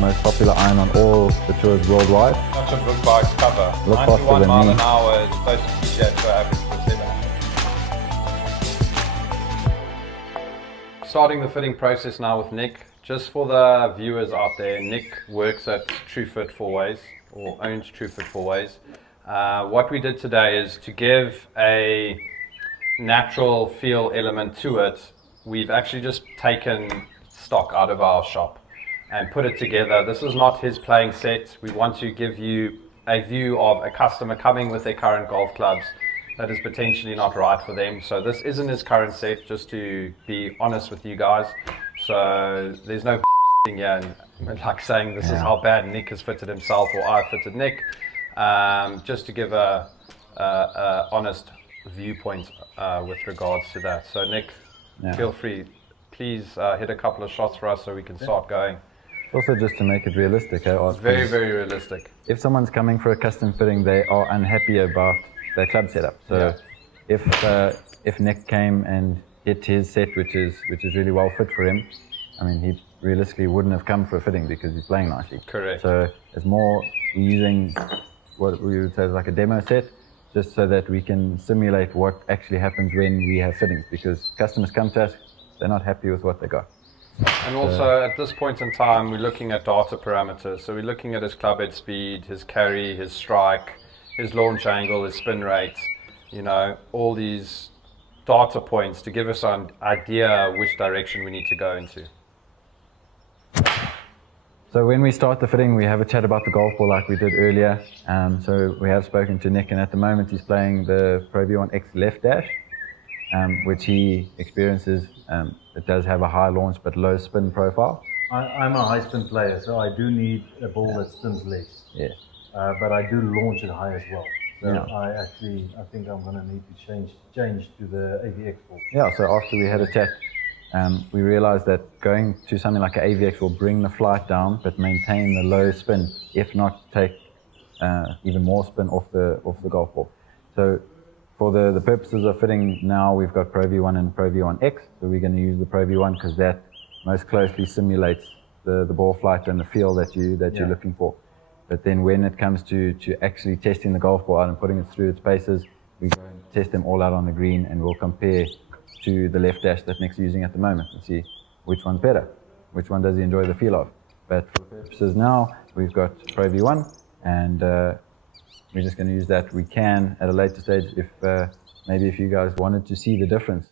most popular iron on all the tours worldwide. Such a good bike's cover. Look faster 91 than mile me. an hour is supposed to PGA Tour average for 7. Starting the fitting process now with Nick. Just for the viewers out there, Nick works at True Fit Fourways, or owns True Fit Fourways. What we did today is to give a natural feel element to it. We've actually just taken stock out of our shop and put it together. This is not his playing set. We want to give you a view of a customer coming with their current golf clubs that is potentially not right for them. So this isn't his current set, just to be honest with you guys. So there's no here and like saying this is how bad Nick has fitted himself or I fitted Nick. Just to give a honest viewpoint with regards to that. So Nick, feel free, please hit a couple of shots for us so we can start going. Also, just to make it realistic, it's very, very realistic. If someone's coming for a custom fitting, they are unhappy about their club setup. So if Nick came and hit his set, which is really well fit for him, I mean, he realistically wouldn't have come for a fitting because he's playing nicely. Correct. So it's more using what we would say is like a demo set, just so that we can simulate what actually happens when we have fittings, because customers come to us, they're not happy with what they got. And also at this point in time, we're looking at data parameters. So we're looking at his club head speed, his carry, his strike, his launch angle, his spin rate, you know, all these data points to give us an idea which direction we need to go into. So when we start the fitting, we have a chat about the golf ball like we did earlier. So we have spoken to Nick, and at the moment he's playing the Pro V1X left dash, which he experiences. It does have a high launch but low spin profile. I'm a high spin player, so I do need a ball that spins less. Yeah. But I do launch it high as well. So Yeah. I think I'm going to need to change to the AVX ball. Yeah, so after we had a chat, we realized that going to something like an AVX will bring the flight down but maintain the low spin, if not take even more spin off the golf ball. So for the purposes of fitting now, we've got Pro V1 and Pro V1X, so we're going to use the Pro V1 because that most closely simulates the ball flight and the feel that you're looking for. But then when it comes to actually testing the golf ball out and putting it through its paces, we go and test them all out on the green, and we'll compare to the left dash that Nick's using at the moment and see which one's better, which one does he enjoy the feel of. But for purposes now, we've got Pro V1, and we're just going to use that. We can, at a later stage, if maybe if you guys wanted to see the difference,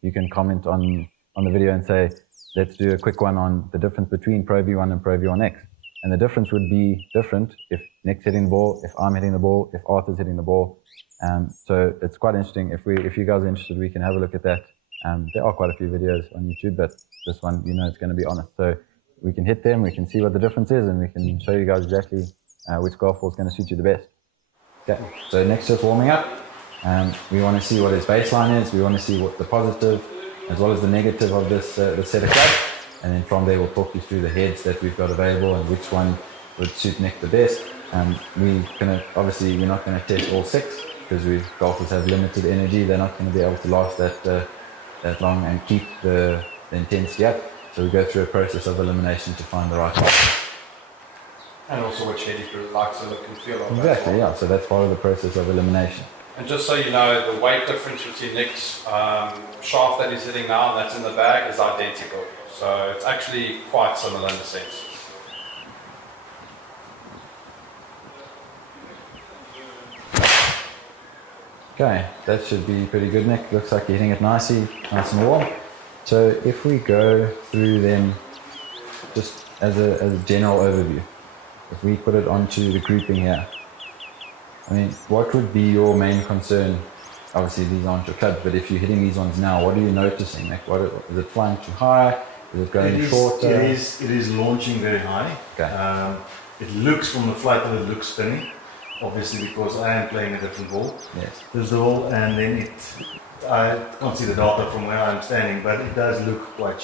you can comment on the video and say, let's do a quick one on the difference between Pro V1 and Pro V1X. And the difference would be different if Nick's hitting the ball, if I'm hitting the ball, if Arthur's hitting the ball. So it's quite interesting. If you guys are interested, we can have a look at that. There are quite a few videos on YouTube, but this one, you know, it's going to be honest. So we can hit them, we can see what the difference is, and we can show you guys exactly which golf ball is going to suit you the best. Okay, so next just warming up. We want to see what his baseline is. We want to see what the positive as well as the negative of this set of clubs. And then from there we'll talk you through the heads that we've got available and which one would suit Nick the best. Obviously we're not going to test all 6 because golfers have limited energy. They're not going to be able to last that long and keep the intensity up. So we go through a process of elimination to find the right one. And also which head he likes to look and feel of. Exactly, yeah. So that's part of the process of elimination. And just so you know, the weight difference between Nick's shaft that he's hitting now and that's in the bag is identical. So it's actually quite similar in a sense. Okay, that should be pretty good, Nick. Looks like you're hitting it nicely, nice and warm. So if we go through them just as a general overview, if we put it onto the grouping here, I mean, what would be your main concern? Obviously these aren't your clubs, but if you're hitting these ones now, what are you noticing? Like, is it flying too high? Is it going shorter? It is launching very high. Okay. It looks from the flight that it looks spinning, obviously because I am playing a different ball. Yes. There's the ball, and then I can't see the data from where I'm standing, but it does look quite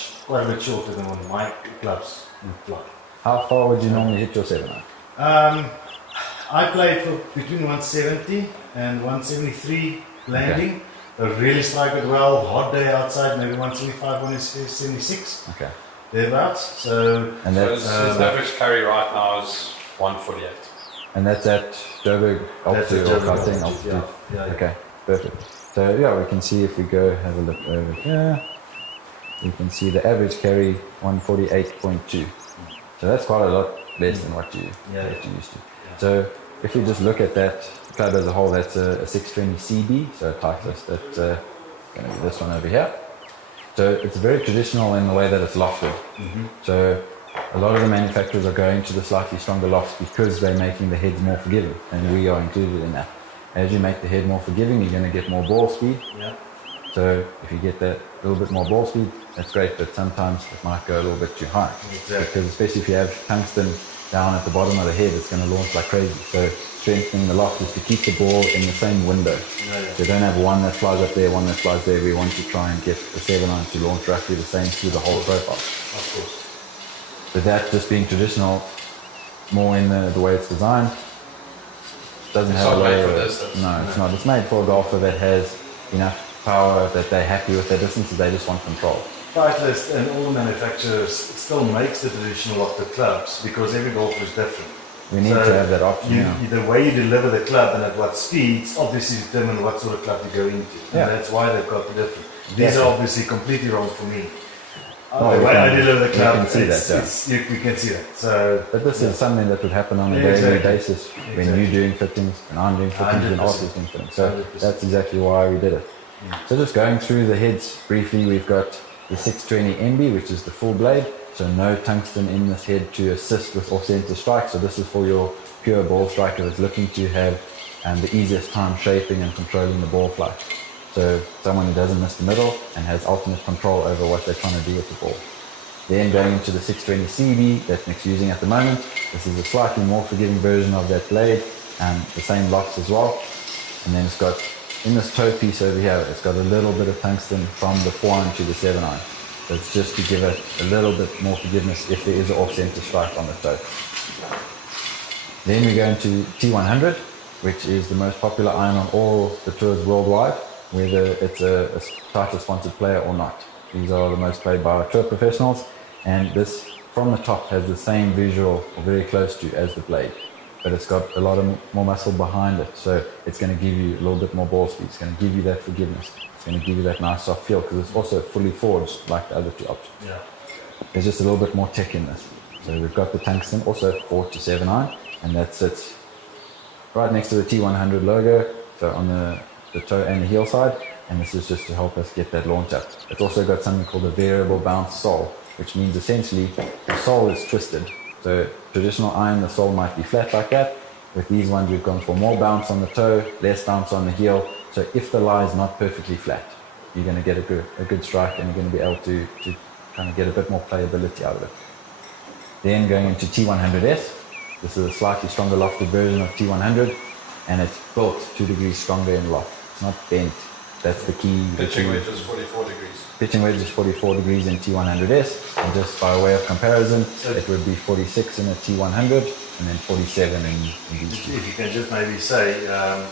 a bit shorter than what my clubs would fly. How far would you normally hit your 7-iron? I played for between 170 and 173 landing. Okay. I really strike it well. Hot day outside, maybe 175, 176. Okay. thereabouts. So, And So that's his average carry right now is 148. and that's at Joburg That's altitude at or Joburg Gauteng altitude, altitude. yeah. Okay, perfect. So yeah, we can see if we go have a look over here, we can see the average carry 148.2. So that's quite a lot less than what you used to. So if we just look at that club as a whole, that's a 620 CB, so a Titleist. That's going to be this one over here. So it's very traditional in the way that it's lofted. So a lot of the manufacturers are going to the slightly stronger lofts because they're making the heads more forgiving, and we are included in that. As you make the head more forgiving, you're going to get more ball speed. yeah. So if you get that little bit more ball speed, that's great, but sometimes it might go a little bit too high. Exactly. Because especially if you have tungsten down at the bottom of the head, it's going to launch like crazy. So strengthening the loft is to keep the ball in the same window. So don't have one that flies up there, one that flies there. We want to try and get the 7-iron to launch roughly the same through the whole profile. Of course. But that just being traditional, more in the way it's designed, doesn't It's have a not made low. for distance. No, it's not. It's made for a golfer that has enough power that they're happy with their distances. They just want control. Titleist and all the manufacturers still makes the traditional of the clubs because every golfer is different. We need to have that option. The way you deliver the club and at what speeds obviously determine what sort of club you go into. Yeah. And that's why they've got the different. These are obviously completely wrong for me. Oh, the way I deliver the club, you can see you can see that. So, But this is something that would happen on a daily basis when you're doing fittings and I'm doing fittings and 100%. Arthur's doing fittings. So 100%. that's exactly why we did it. So just going through the heads briefly, we've got the 620 MB, which is the full blade. So no tungsten in this head to assist with off-center strike. So this is for your pure ball striker that's looking to have the easiest time shaping and controlling the ball flight. So someone who doesn't miss the middle and has ultimate control over what they're trying to do with the ball. Then going into the 620 CB that Nick's using at the moment. This is a slightly more forgiving version of that blade, and the same locks as well. And then it's got, in this toe piece over here, it's got a little bit of tungsten from the 4-iron to the 7-iron. So it's just to give it a little bit more forgiveness if there is an off-center strike on the toe. Then we go into T100, which is the most popular iron on all the tours worldwide, whether it's a title sponsored player or not. These are the most played by our tour professionals, and this from the top has the same visual, or very close to, as the blade, but it's got a lot of more muscle behind it, so it's going to give you a little bit more ball speed. It's going to give you that forgiveness. It's going to give you that nice soft feel because it's also fully forged like the other two options. yeah. There's just a little bit more tech in this. So we've got the tungsten, also 4 to 7-iron, and that sits right next to the T100 logo, so on the toe and the heel side, and this is just to help us get that launch up. It's also got something called a variable bounce sole, which means essentially the sole is twisted. So traditional iron, the sole might be flat like that. With these ones, we've gone for more bounce on the toe, less bounce on the heel. So if the lie is not perfectly flat, you're going to get a good strike, and you're going to be able to kind of get a bit more playability out of it. Then going into T100S, this is a slightly stronger lofted version of T100, and it's built 2 degrees stronger in loft. It's not bent. That's the key. Pitching wedge is 44 degrees. Pitching wedge is 44 degrees in T100S, and just by way of comparison, it would be 46 in a T100 and then 47 in these. If you can just maybe say,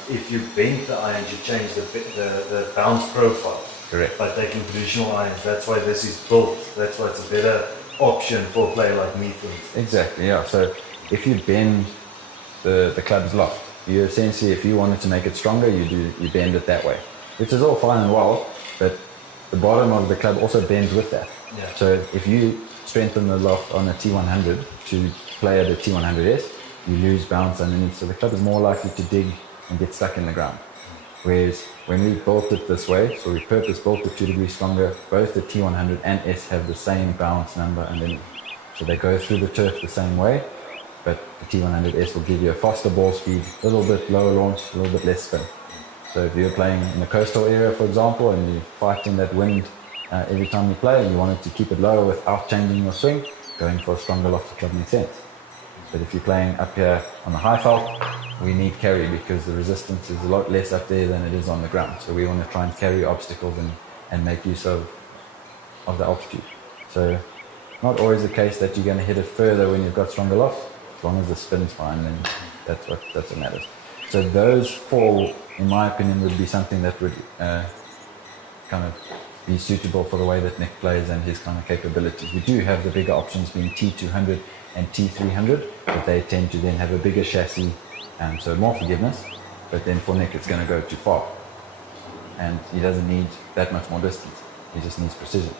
if you bend the irons, you change the bounce profile. Correct. By taking traditional irons, that's why this is built. That's why it's a better option for a player like me, for instance. Exactly, yeah. So if you bend the club's loft, you essentially, if you wanted to make it stronger, you bend it that way, which is all fine and well, but the bottom of the club also bends with that. Yeah. So if you strengthen the loft on a T100 to play at a T100S, you lose bounce underneath, so the club is more likely to dig and get stuck in the ground. Whereas when we built it this way, so we purpose built it 2 degrees stronger, both the T100 and S have the same bounce number underneath. So they go through the turf the same way, but the T100S will give you a faster ball speed, a little bit lower launch, a little bit less spin. So if you're playing in the coastal area, for example, and you're fighting that wind every time you play, and you wanted to keep it lower without changing your swing, going for a stronger lofted club makes sense. But if you're playing up here on the high felt, we need carry because the resistance is a lot less up there than it is on the ground. So we want to try and carry obstacles and make use of the altitude. So not always the case that you're going to hit it further when you've got stronger lofts. As long as the spin's fine, then that's what matters. So those 4, in my opinion, would be something that would kind of be suitable for the way that Nick plays and his kind of capabilities. We do have the bigger options being T200 and T300, but they tend to then have a bigger chassis, so more forgiveness. But then for Nick, it's going to go too far, and he doesn't need that much more distance. He just needs precision.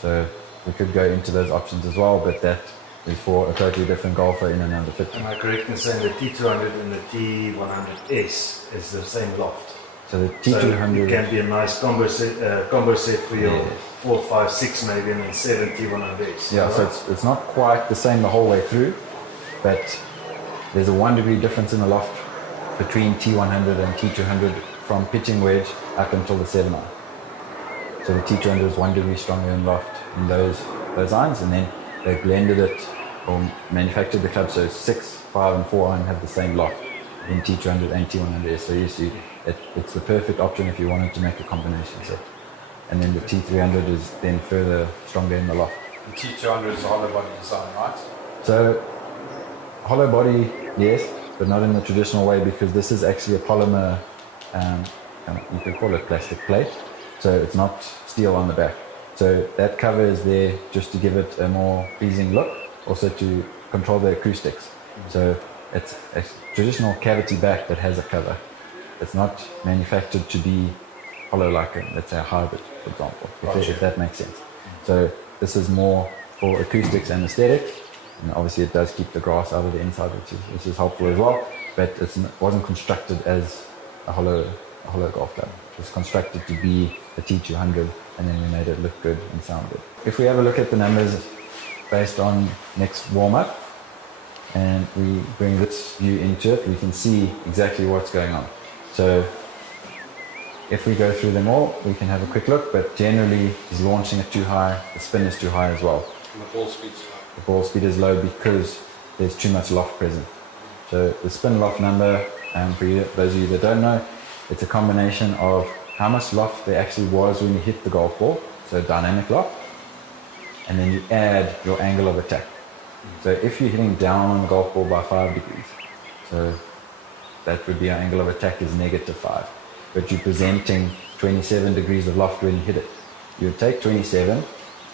So we could go into those options as well, but that is for a totally different golfer in another fit. Am I correct in saying the T200 and the T100S is the same loft? So the T200 so it can be a nice combo set for your 4, 5, 6 maybe, and then 7 T100S. Yeah, so it's not quite the same the whole way through, but there's a 1 degree difference in the loft between T100 and T200 from pitching wedge up until the 7-iron. So the T200 is 1 degree stronger in loft in those irons, and then they blended it or manufactured the club so 6, 5 and 4 iron have the same loft in T200 and T100S. So you see it's the perfect option if you wanted to make a combination set. And then the T300 is then further stronger in the loft. The T200 is a hollow body design, right? So hollow body, yes, but not in the traditional way, because this is actually a polymer, you could call it plastic plate. So it's not steel on the back. So that cover is there just to give it a more pleasing look, also to control the acoustics. So it's a traditional cavity back that has a cover. It's not manufactured to be hollow like let's say a hybrid, for example, if that makes sense. So this is more for acoustics and aesthetics, and obviously it does keep the grass out of the inside, which is helpful as well, but it wasn't constructed as a hollow golf club. It was constructed to be a T200, and then we made it look good and sound good. If we have a look at the numbers based on next warm-up, and we bring this view into it, we can see exactly what's going on. So if we go through them all, we can have a quick look, but generally he's launching it too high, the spin is too high as well. And the ball speed's low. The ball speed is low because there's too much loft present. So the spin loft number, for those of you that don't know, it's a combination of how much loft there actually was when you hit the golf ball, so dynamic loft, and then you add your angle of attack. So if you're hitting down on the golf ball by 5 degrees, so that would be our angle of attack is -5, but you're presenting 27 degrees of loft when you hit it. You would take 27,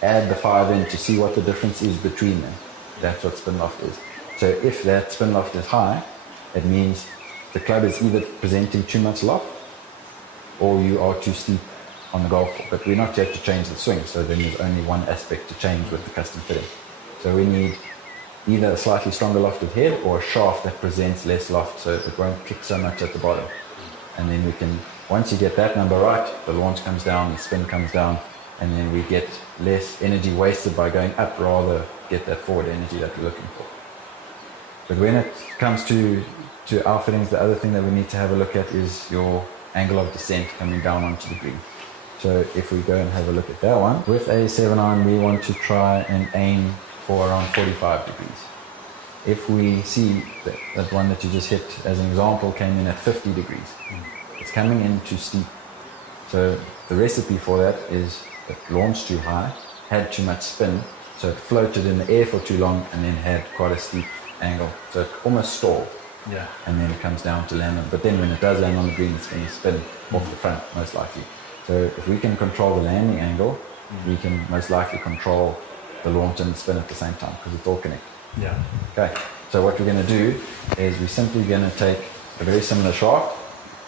add the 5 in to see what the difference is between them. That's what spin loft is. So if that spin loft is high, it means the club is either presenting too much loft or you are too steep on the golf ball. But we're not yet to change the swing, so then there's only one aspect to change with the custom fitting. So we need either a slightly stronger lofted head or a shaft that presents less loft, so it won't kick so much at the bottom. And then we can, once you get that number right, the launch comes down, the spin comes down, and then we get less energy wasted by going up, rather get that forward energy that we're looking for. But when it comes to our fittings, the other thing that we need to have a look at is your angle of descent coming down onto the green. So if we go and have a look at that one, with a 7-iron we want to try and aim for around 45 degrees. If we see that one that you just hit as an example came in at 50 degrees, it's coming in too steep. So the recipe for that is it launched too high, had too much spin, so it floated in the air for too long and then had quite a steep angle. So it almost stalled. Yeah. And then it comes down to land on. But then when it does land on the green, it's going to spin off the front, most likely. So if we can control the landing angle, we can most likely control the launch and the spin at the same time, because it's all connected. Yeah. Okay, so what we're going to do is we're simply going to take a very similar shaft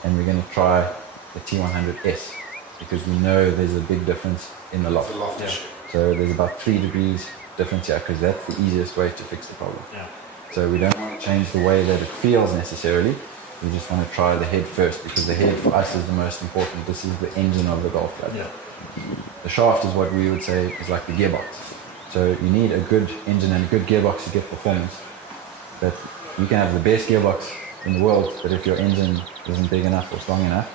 and we're going to try the T100S, because we know there's a big difference in the loft. Yeah. So there's about 3 degrees difference here, because that's the easiest way to fix the problem. Yeah. So we don't want to change the way that it feels necessarily. We just want to try the head first, because the head for us is the most important. This is the engine of the golf club. Yeah. The shaft is what we would say is like the gearbox. So you need a good engine and a good gearbox to get performance. But you can have the best gearbox in the world, but if your engine isn't big enough or strong enough,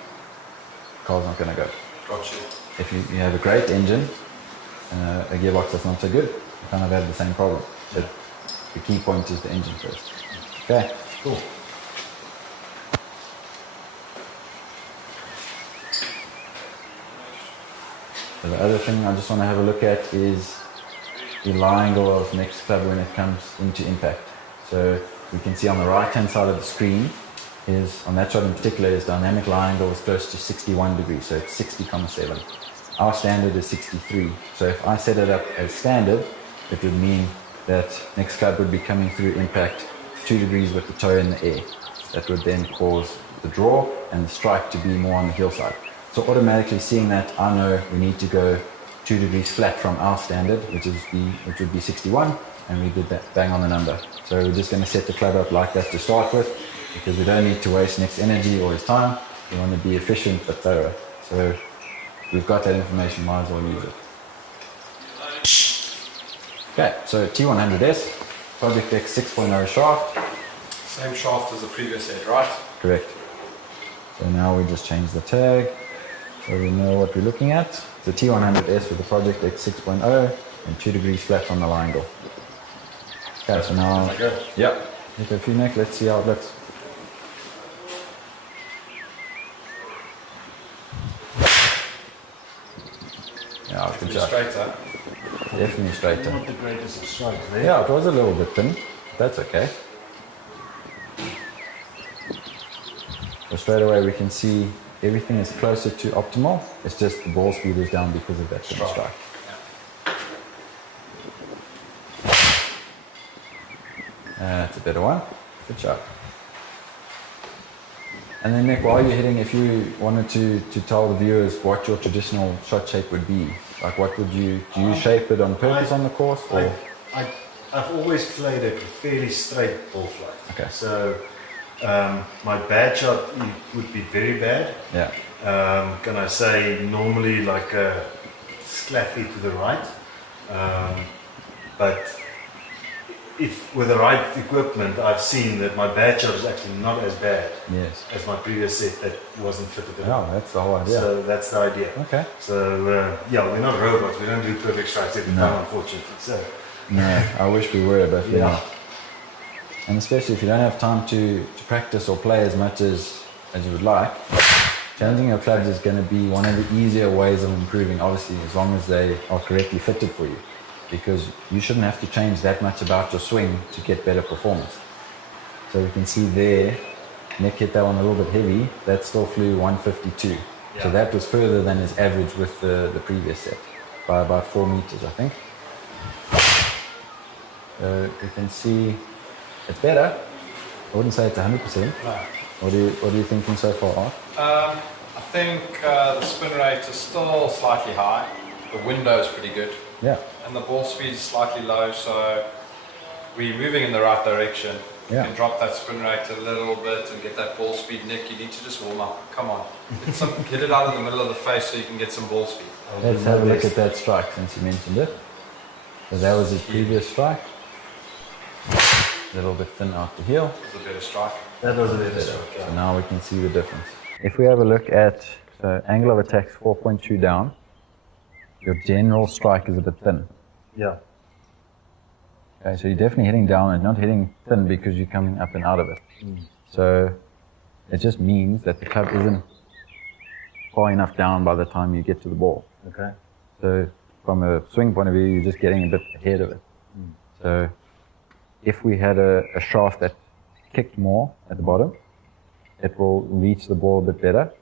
the car's not going to go. Gotcha. If you have a great engine and a gearbox that's not so good, you kind of have the same problem. But the key point is the engine first. Okay, cool. So the other thing I just want to have a look at is the lie angle of Nick's club when it comes into impact. So we can see on the right hand side of the screen is, on that shot in particular, his dynamic lie angle is close to 61 degrees, so it's 60,7. our standard is 63. So if I set it up as standard, it would mean that next club would be coming through impact 2 degrees with the toe in the air. That would then cause the draw and the strike to be more on the heel side. So automatically seeing that, I know we need to go 2 degrees flat from our standard, which would be 61, and we did that bang on the number. So we're just going to set the club up like that to start with, because we don't need to waste Nick's energy or his time. We want to be efficient but thorough. So we've got that information, might as well use it. Okay, so T100S, Project X 6.0 shaft. Same shaft as the previous head, right? Correct. So now we just change the tag so we know what we're looking at. It's a T100S with the Project X 6.0 and 2 degrees flat on the angle. Okay, so now, yeah, take a few neck, let's see how it looks. Yeah, good job. Straighter. Definitely straighter. Not the greatest of strikes there. Yeah, it was a little bit thin. That's okay. So straight away we can see everything is closer to optimal. It's just the ball speed is down because of that thin strike. That's a better one. Good job. And then Nick, while you're hitting, if you wanted to tell the viewers what your traditional shot shape would be, like what would do you shape it on purpose on the course? Or? I've always played a fairly straight ball flight. Okay. So my bad shot would be very bad. Yeah. Can I say normally like a sclaffy to the right, but if with the right equipment, I've seen that my bad shot is actually not as bad as my previous set that wasn't fitted at all. Oh, that's the whole idea. So that's the idea. Okay. So yeah, we're not robots. We don't do perfect strikes every time, unfortunately. So no, I wish we were, but yeah. And especially if you don't have time to practice or play as much as you would like, changing your clubs is going to be one of the easier ways of improving, obviously, as long as they are correctly fitted for you. Because you shouldn't have to change that much about your swing to get better performance. So we can see there, Nick hit that one a little bit heavy, that still flew 152. Yeah. So that was further than his average with the previous set, by about 4 meters, I think. So you can see it's better. I wouldn't say it's 100%. No. What are you thinking so far? I think the spin rate is still slightly high. The window is pretty good. Yeah. And the ball speed is slightly low, so we're moving in the right direction. You can drop that spin rate a little bit and get that ball speed. Nick, you need to just warm up. Come on. Get it out of the middle of the face so you can get some ball speed. Let's have a look at that strike since you mentioned it. So that was his previous strike. A little bit thin out the heel. That was a better strike. that was a better strike. So now we can see the difference. If we have a look at angle of attack 4.2 down, your general strike is a bit thin. Yeah. Okay, so you're definitely hitting down and not hitting thin because you're coming up and out of it. So it just means that the club isn't far enough down by the time you get to the ball. Okay. So from a swing point of view, you're just getting a bit ahead of it. So if we had a shaft that kicked more at the bottom, it will reach the ball a bit better,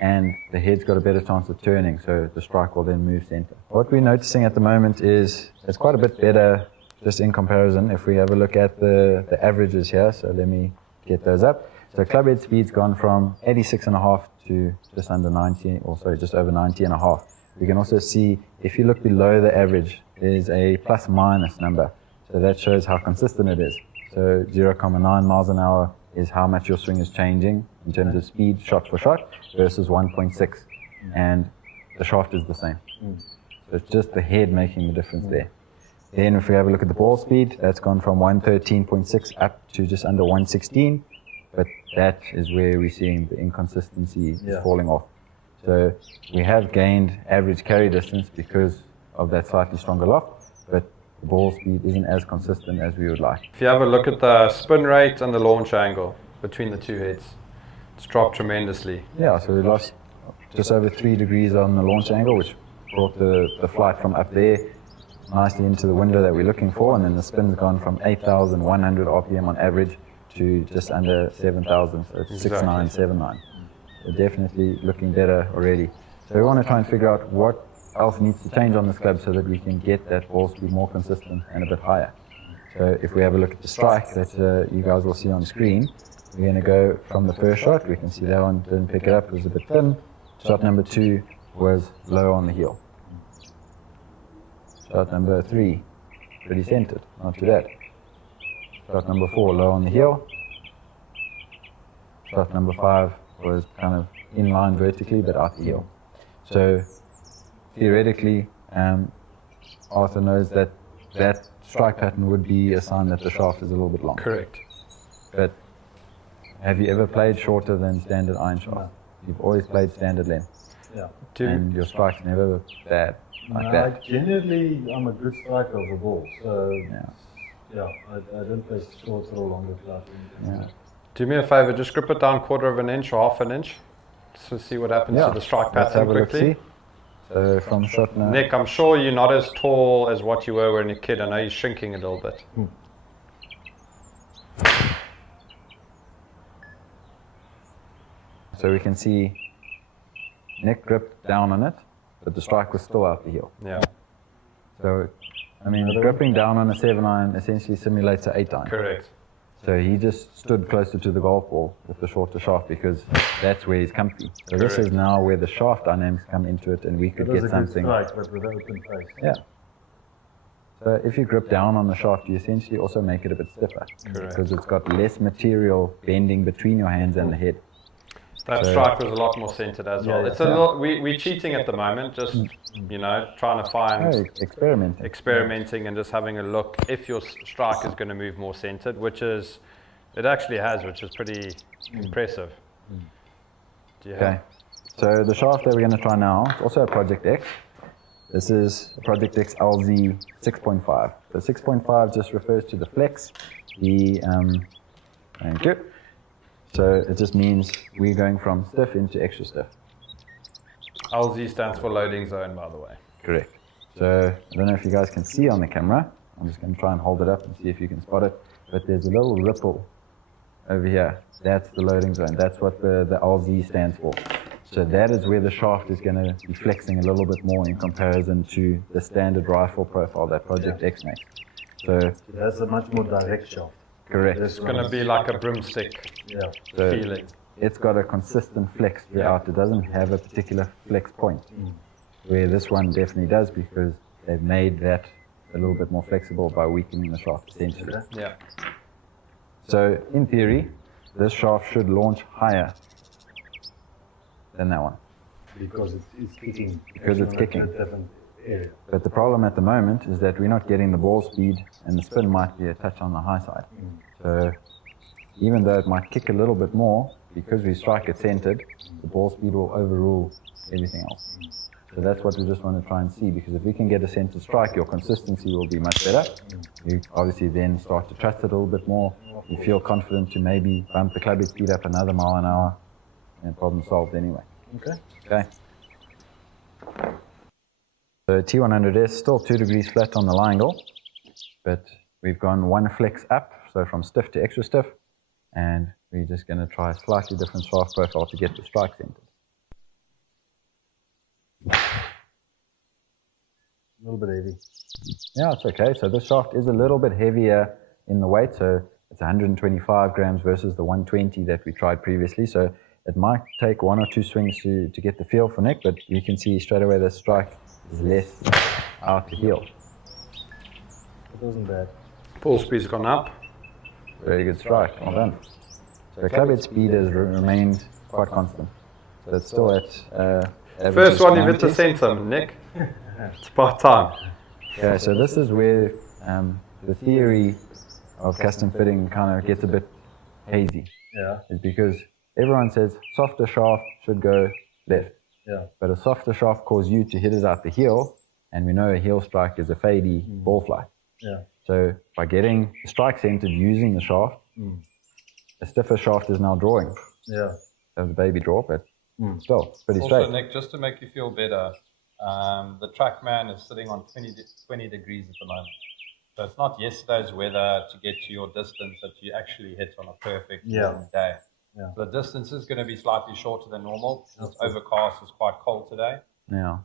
and the head's got a better chance of turning, so the strike will then move center. What we're noticing at the moment is it's quite a bit better just in comparison. If we have a look at the averages here, so let me get those up. So club head speed's gone from 86.5 to just under 90, or sorry, just over 90.5. We can also see, if you look below the average, there's a plus minus number. So that shows how consistent it is. So 0.9 miles an hour is how much your swing is changing in terms of speed, shot for shot, versus 1.6. And the shaft is the same. So it's just the head making the difference there. Then if we have a look at the ball speed, that's gone from 113.6 up to just under 116. But that is where we're seeing the inconsistency is falling off. So we have gained average carry distance because of that slightly stronger loft, but the ball speed isn't as consistent as we would like. If you have a look at the spin rate and the launch angle between the two heads, it's dropped tremendously. Yeah, so we lost just over 3 degrees on the launch angle, which brought the flight from up there nicely into the window that we're looking for, and then the spin's gone from 8,100 RPM on average to just under 7,000, so it's 6,979. So definitely looking better already. So we want to try and figure out what else needs to change on this club so that we can get that ball speed more consistent and a bit higher. So if we have a look at the strike that you guys will see on screen, we're going to go from the first shot. We can see that one didn't pick it up, it was a bit thin. Shot number 2 was low on the heel. Shot number 3, pretty centered, not too bad. Shot number 4, low on the heel. Shot number 5 was kind of in line vertically, but out the heel. So theoretically, Arthur knows that that strike pattern would be a sign that the shaft is a little bit long. Correct. But have you ever played shorter than standard iron shaft? No. You've always played standard length. Yeah. And your strike's never bad like that. Generally, I'm a good striker of the ball, so I don't play shorter or longer club. Yeah. Do me a favor, just grip it down 1/4 inch or 1/2 inch, just to see what happens to the strike pattern quickly. So from shot now. Nick, I'm sure you're not as tall as what you were when you're a kid. I know you're shrinking a little bit. So we can see Nick gripped down on it, but the strike was still out the heel. Yeah. So, I mean, gripping down on a 7-iron essentially simulates an 8-iron. Correct. So he just stood closer to the golf ball with the shorter shaft because that's where he's comfy. So this is now where the shaft dynamics come into it, and we could get something. Strike, but with open face. Yeah. So if you grip down on the shaft, you essentially also make it a bit stiffer. Correct. Because it's got less material bending between your hands and the head. That strike was a lot more centered as well. It's a lot. We're cheating at the moment, just trying to find experimenting and just having a look if your strike is going to move more centered, which is it actually has, which is pretty impressive. Okay. So the shaft that we're going to try now, it's also a Project X. This is a Project X LZ 6.5. The 6.5 just refers to the flex. Thank you. So it just means we're going from stiff into extra stiff. LZ stands for loading zone, by the way. Correct. So I don't know if you guys can see on the camera. I'm just going to try and hold it up and see if you can spot it. But there's a little ripple over here. That's the loading zone. That's what the LZ stands for. So that is where the shaft is going to be flexing a little bit more in comparison to the standard rifle profile that Project X makes. So that's a much more direct shaft. Correct. It's going to be like a broomstick feeling. It's got a consistent flex throughout. It doesn't have a particular flex point. Where this one definitely does, because they've made that a little bit more flexible by weakening the shaft essentially. Yeah. So in theory, this shaft should launch higher than that one. Because it's kicking. Because it's kicking. But the problem at the moment is that we're not getting the ball speed, and the spin might be a touch on the high side. So even though it might kick a little bit more, because we strike it centered, the ball speed will overrule everything else. So that's what we just want to try and see, because if we can get a centered strike, your consistency will be much better. You obviously then start to trust it a little bit more. You feel confident to maybe bump the club head speed up another mile an hour, and problem solved anyway. Okay. The T100S still 2 degrees flat on the lie angle, but we've gone 1 flex up, so from stiff to extra stiff, and we're just going to try a slightly different shaft profile to get the strike centered. A little bit heavy. Yeah, it's okay. So this shaft is a little bit heavier in the weight, so it's 125 grams versus the 120 that we tried previously. So it might take 1 or 2 swings to get the feel for Nick, but you can see straight away the strike is less out the heel. It wasn't bad. Ball speed's gone up. Very good strike. Well done. So club head speed has remained quite constant. So it's still at first one you've hit the center, Nick. It's about time. Okay, so this is where the theory of custom fitting kind of gets a bit hazy. Yeah. Is because everyone says softer shaft should go left. Yeah. But a softer shaft causes you to hit it out the heel, and we know a heel strike is a fadey ball fly. Yeah. So by getting the strike centered using the shaft, a stiffer shaft is now drawing. Yeah. That was a baby draw, but still pretty straight. Also, Nick, just to make you feel better, the TrackMan is sitting on 20 degrees at the moment. So it's not yesterday's weather to get to your distance that you actually hit on a perfect day. Yeah. The distance is going to be slightly shorter than normal. It's overcast, it's quite cold today. Yeah.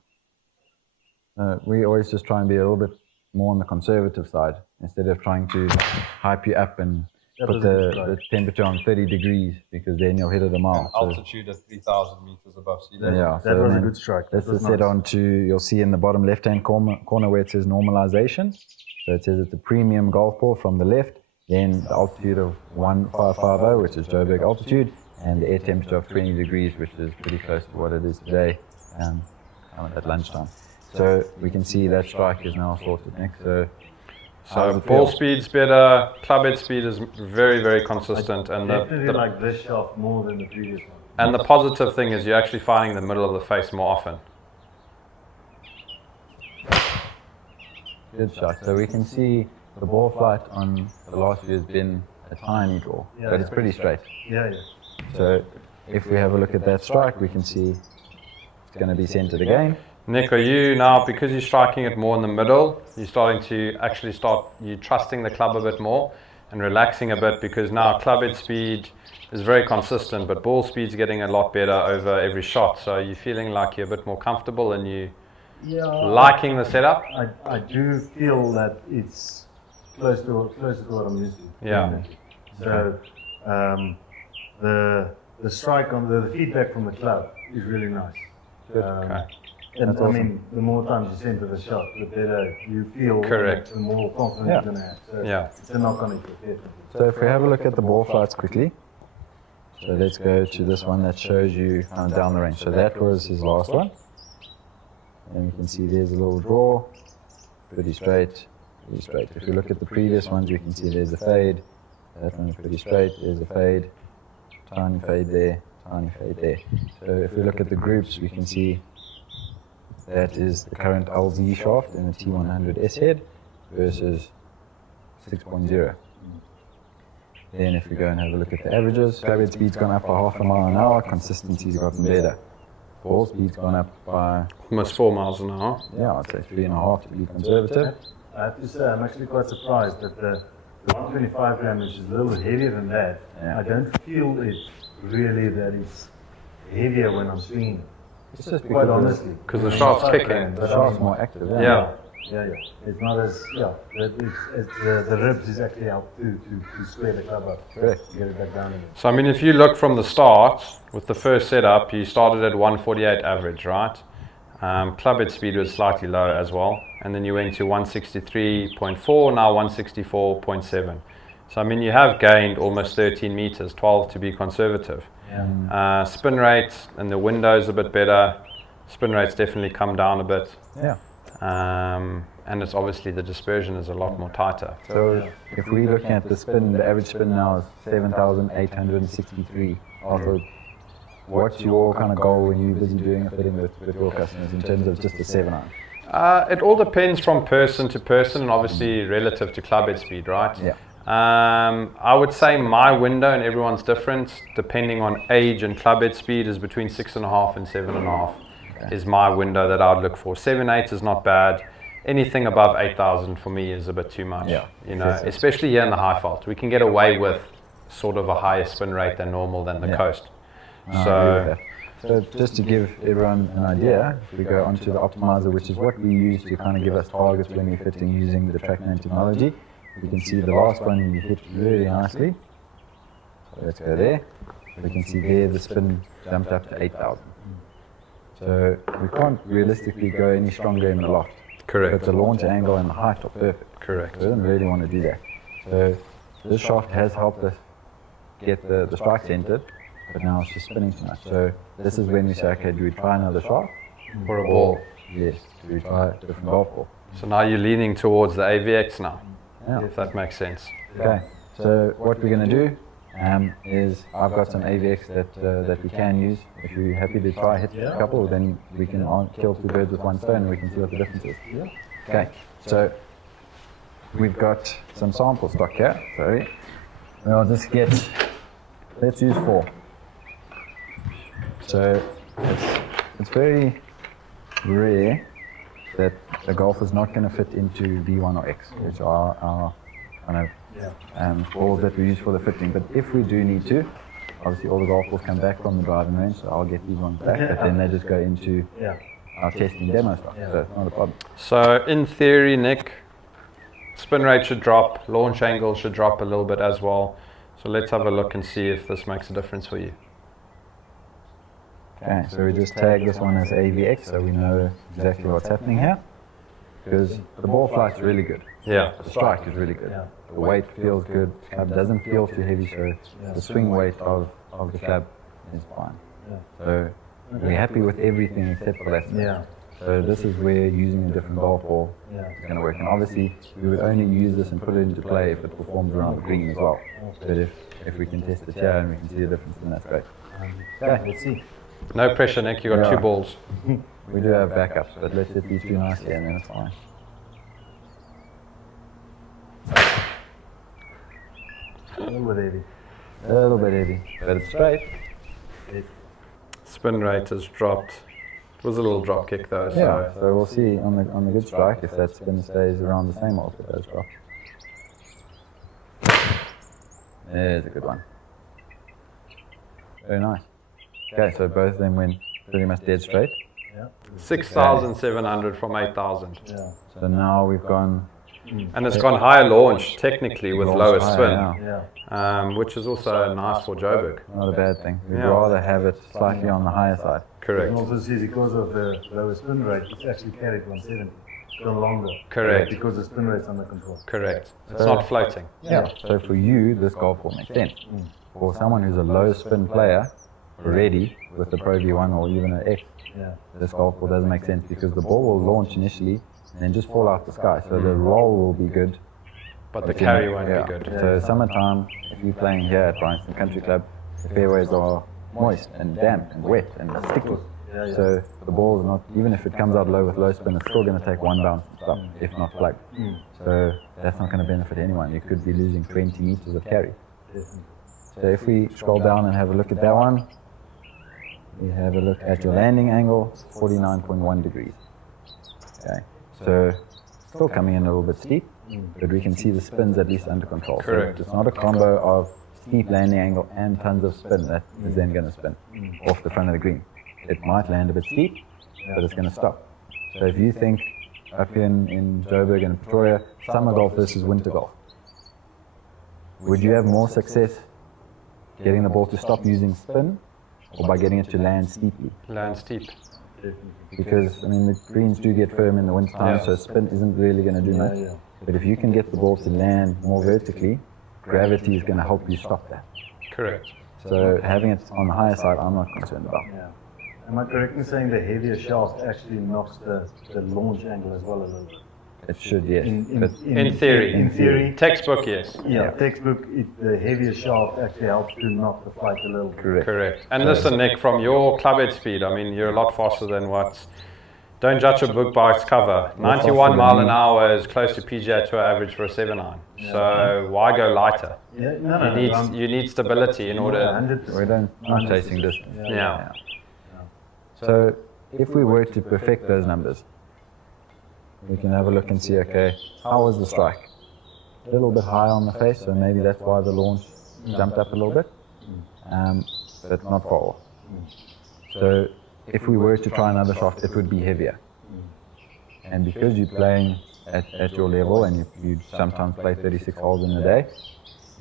We always just try and be a little bit more on the conservative side instead of trying to hype you up and put the temperature on 30 degrees, because then you'll hit it a mile. Altitude at 3,000 meters above sea level. Yeah, that was a good strike. This is set onto, you'll see in the bottom left-hand corner where it says normalization. So it says it's a premium golf ball from the left, then the altitude of 1550, which is Joburg altitude, and the air temperature of 20 degrees, which is pretty close to what it is today at lunchtime. So we can see that strike is now sorted, Nick. So ball speed's better, club head speed is very, very consistent, and definitely like this shaft more than the previous one. And the positive thing is you're actually finding the middle of the face more often. Good shot. So we can see the ball flight on the last few has been a tiny draw, but it's pretty straight. Yeah. So if we have a look at that strike, we can see it's going to be centered again. Nick, are you now, because you're striking it more in the middle, you're starting to actually you're trusting the club a bit more and relaxing a bit, because now club head speed is very consistent, but ball speed's getting a lot better over every shot. So you're feeling like you're a bit more comfortable and you liking the setup? I do feel that it's close to what I'm used to. Yeah. So the strike on the feedback from the club is really nice. Okay. And I mean, the more times you center the shot, the better you feel. Correct. The more confidence you're going to have. So it's a knock-on effect, definitely. So if we have a look at the ball flights quickly, so let's go to this one that shows you down the range. So that was his last one. And you can see there's a little draw, pretty straight, pretty straight. If you look at the previous ones, we can see there's a fade. That one is pretty straight, there's a fade, tiny fade there, tiny fade there. So if we look at the groups, we can see that is the current LZ shaft in the T100S head versus 6.0. Then if we go and have a look at the averages, club head speed's gone up by half a mile an hour, consistency's gotten better. Ball speed's gone up by almost 4 miles an hour. Yeah, I'd say 3.5 to be conservative. I have to say, I'm actually quite surprised that the 125 gram, which is a little bit heavier than that, I don't feel it really that it's heavier when I'm swinging. It's just quite honestly. Because the shaft's kicking. The shaft's more active. Yeah. It's not as, the ribs is actually helped to square the club up. Correct. Get it back down again. So I mean, if you look from the start, with the first setup, you started at 148 average, right? Club head speed was slightly low as well. And then you went to 163.4, now 164.7. So I mean, you have gained almost 13 meters, 12 to be conservative. Yeah. Spin rate and the window's a bit better. Spin rate's definitely come down a bit. Yeah. And it's obviously the dispersion is a lot more tighter. So if we're looking at the spin, the average spin now is 7,863. Also, what's your kind of goal when you're busy doing a fitting with your customers in terms of just the 7-iron? It all depends from person to person and obviously relative to club head speed, right? Yeah. I would say my window, and everyone's different, depending on age and club head speed, is between 6.5 and 7.5 is my window that I would look for. 7.8 is not bad. Anything above 8,000 for me is a bit too much. Yeah. You know, especially here in the high fault. We can get away with sort of a higher spin rate than normal than the coast. So just to give everyone an idea, if we go onto the optimizer, which is what we use to kind of give us targets when we're fitting using the TrackMan technology, we can see the last one we hit really nicely. So let's go there. We can see there the spin jumped up to 8,000. So we can't realistically go any stronger in the loft. Correct. But the launch angle and the height are perfect. Correct. We don't really want to do that. So this shaft has helped us get the strike centered, but now it's just spinning too much. So this is when we say, okay, do we try another shaft? Or a ball. Yes. Do we try a different golf ball? So now you're leaning towards the AVX now, Yeah. if that makes sense. Okay. So what we're going to do is I've got some AVX that we can use. If you're happy to try hit a couple, then we can kill two birds with one stone and we can see what the difference is. Okay. So we've got some sample stock here. Sorry. I'll just let's use 4. So it's very rare that a golf is not going to fit into V1 or X, which are our kind of balls that we use for the fitting. But if we do need to, obviously all the golf balls come back from the driving range, so I'll get these ones back, but then they just go into our testing demo stuff, so it's not a problem. So in theory, Nick, spin rate should drop, launch angle should drop a little bit as well. So let's have a look and see if this makes a difference for you. Okay, so we just tag this one as AVX, so we know exactly what's happening here. Because the ball flight's really good. Yeah. The strike is really good. The weight feels good. The club doesn't feel too heavy, so the swing weight of the club is fine. So we're happy with everything except for that. So this is where using a different golf ball is going to work. And obviously, we would only use this and put it into play if it performs around the green as well. But if we can test it here and we can see a difference, then that's great. Okay, let's see. No pressure, Nick. You got 2 balls. We do have backups, but let's hit these 2 nicely and then it's fine. A little bit heavy. A little bit heavy, but it's straight. Spin rate has dropped. It was a little drop kick though. Yeah, so we'll see on the good strike if that spin stays around the same or if it does drop. There's a good one. Very nice. Okay, so both of them went pretty much dead straight. 6,700 from 8,000. So now we've gone... And it's gone higher launch, technically, with lower spin, which is also nice for Joburg. Not a bad thing. We'd rather have it slightly on the higher side. Correct. You can also see because of the lower spin rate, it's actually carried 170. It's gone longer. Correct. Because the spin rate's under control. Correct. It's not floating. Yeah, so for you, this golf ball makes sense. For someone who's a low spin player, already with the Pro V1 or even an X, this golf ball doesn't make sense because the ball will launch initially and then just fall out the sky. So the roll will be good, but the carry won't be good. So summertime, if you're playing here at Bryanston Country Club, the fairways are moist and damp and wet and sticky. So the ball is not, even if it comes out low with low spin, it's still going to take 1 bounce and stuff, if not plug. So that's not going to benefit anyone. You could be losing 20 meters of carry. So if we scroll down and have a look at that one, we have a look at your landing angle, 49.1 degrees. Okay, so still coming in a little bit steep, but we can see the spins at least under control. Correct. So it's not a combo of steep landing angle and tons of spin that is then going to spin off the front of the green. It might land a bit steep, but it's going to stop. So if you think up in Joburg and Pretoria, summer golf versus winter golf, would you have more success getting the ball to stop using spin or by getting it to land steeply? Land steep. Because, I mean, the greens do get firm in the winter time, so spin isn't really going to do much. But if you can get the ball to land more vertically, gravity is going to help you stop that. Correct. So having it on the higher side, I'm not concerned about. Am I correct in saying the heavier shaft actually knocks the launch angle as well a little bit? It should, yes. In theory. In theory. Textbook, yes. Yeah, textbook, the heavier shaft actually helps to knock the flight a little. Correct. And listen, Nick, from your club head speed, I mean, you're a lot faster than what... Don't judge a book by its cover. 91 mile an hour is close to PGA Tour average for a 7-iron. So why go lighter? You need stability in order... We're not chasing distance. So if we were to perfect those numbers, we can have a look and see, okay, how was the strike? A little bit high on the face, so maybe that's why the launch jumped up a little bit, but not far off. So if we were to try another shot, it would be heavier. And because you're playing at your level, and you sometimes play 36 holes in a day,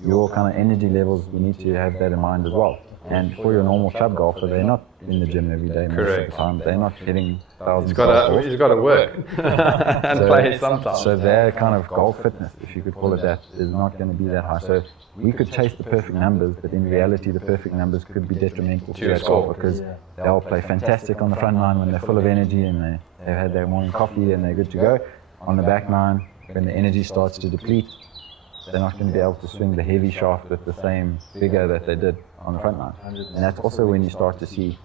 your kind of energy levels, we need to have that in mind as well. And for your normal club golfer, they're not in the gym every day most of the time. They're not hitting thousands of balls. He's got to work and play sometimes. So their kind of golf fitness, if you could call it that, is not going to be that high. So we could chase the perfect numbers, but in reality, the perfect numbers could be detrimental to that golfer because they'll play fantastic on the front nine when they're full of energy and they've had their morning coffee and they're good to go. On the back nine, when the energy starts to deplete, they're not going to be able to swing the heavy shaft with the same vigor that they did on the front nine. And that's also when you start to see,